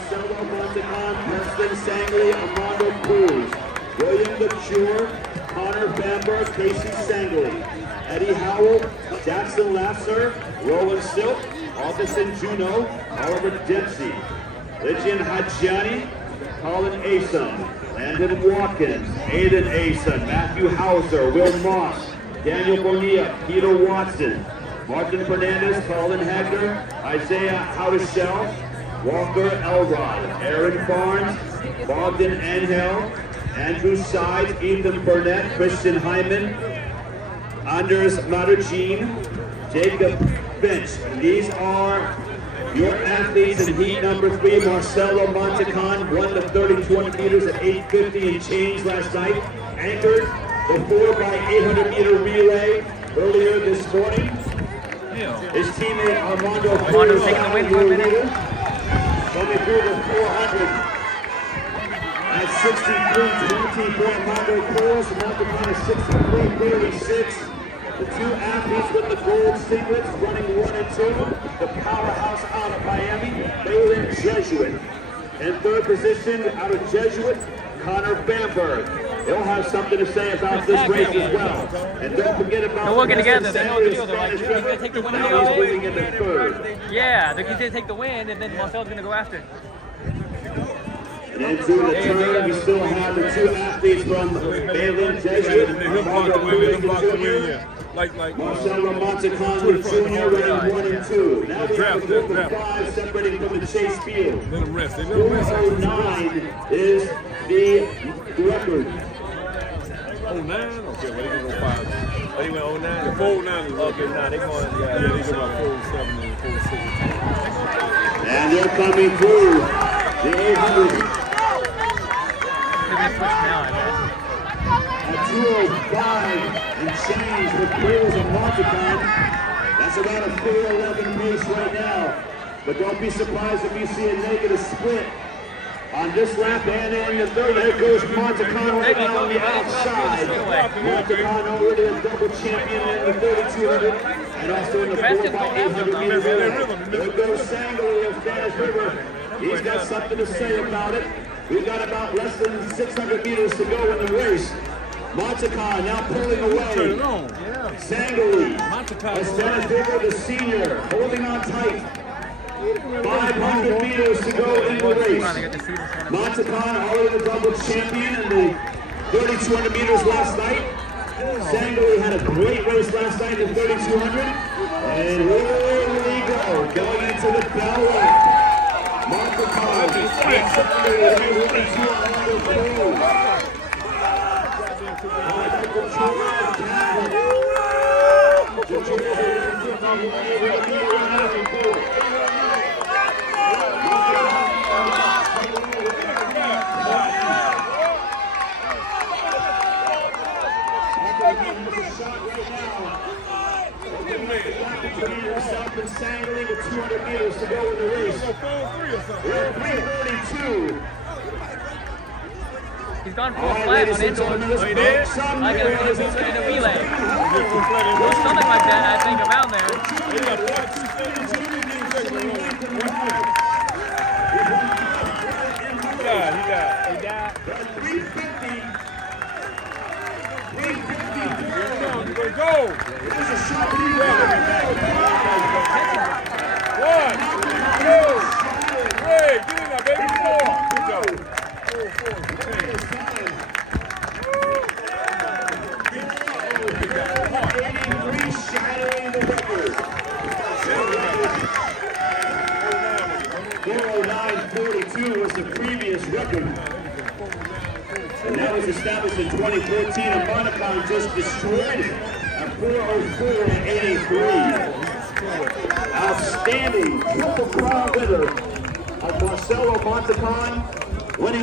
Marcelo Montecon, Preston Sangley, Armando Cruz, William LeCure, Connor Bamberg, Casey Sangley, Eddie Howell, Jackson Lasser, Rowan Silk, Augustin Juno, Oliver Dempsey, Lygian Hadjiani, Colin Asom, Landon Watkins, Aiden Ason, Matthew Hauser, Will Moss, Daniel Bonilla, Peter Watson, Martin Fernandez, Colin Hagner, Isaiah Howdeshell, Walker Elrod, Aaron Barnes, Bogdan Angel, Andrew Sides, Ethan Burnett, Christian Hyman, Anders Materjean, Jacob Finch. These are your athletes in heat number 3. Marcelo Montecon won the 30-20 meters at 8:50 and change last night. Anchored the 4x800 meter relay earlier this morning. His teammate Armando Cruz taking the win for a minute. coming through the 400 at 63.20 for Armando Cruz. Montecon is 63.36. The two athletes with the gold singlets running 1 and 2. The powerhouse out of Miami, Balin Jesuit. In third position out of Jesuit, Connor Bamberg. He'll have something to say about this race as well. And don't forget about they're working together. They know what to do. They're like, Spanish he's River. gonna take the win Now and he's go moving into third. Yeah, they're gonna take the win, and then Marcel's gonna go after. And into the turn, we still have the two athletes from Balin Jesuit. Armando Cruz, the junior. Marcelo Montecon, the junior, running 1 and 2. Now we have a group of 5 separating from the chase field. 409 is the record. 09? Okay, well, they can go 5. Oh, he went 09? The 409 is okay, nah, they going, yeah, they go about 47 and 46. And they're coming through the 800. They're gonna switch now, I guess. At 205 and change with Cruz and Montecon. That's about a 4:11 pace right now. But don't be surprised if you see a negative split on this lap and in the third. There goes Montecon right now on the outside. Montecon already a double champion in the 3200 and also in the 4x800 meter relay. There goes Sangley of Spanish River. He's got something to say about it. We've got about less than 600 meters to go in the race. Montecon now pulling away. Sangley of Spanish River, the senior, holding on tight. 500 meters to go in the race. Montecon already the double champion in the 3200 meters last night. Sangley had a great race last night in the 3200. And here we go, going into the bell lap. Montecon is Sangley, 200. Sangley with 200 meters to go in the race. We're 3:32. He's gone full flat on indoor. He did? I gotta put him in a relay. Or something like that, I think, around there. He died. 350. 350. Go! This is a short lead. 1, 2, 3. Get in there, baby. 4. Good job. 83 shattering the record. 409.42 was the previous record. And that was established in 2014, and Montecon just destroyed it at 404.83. Outstanding triple crown winner of Marcelo Montecon, winning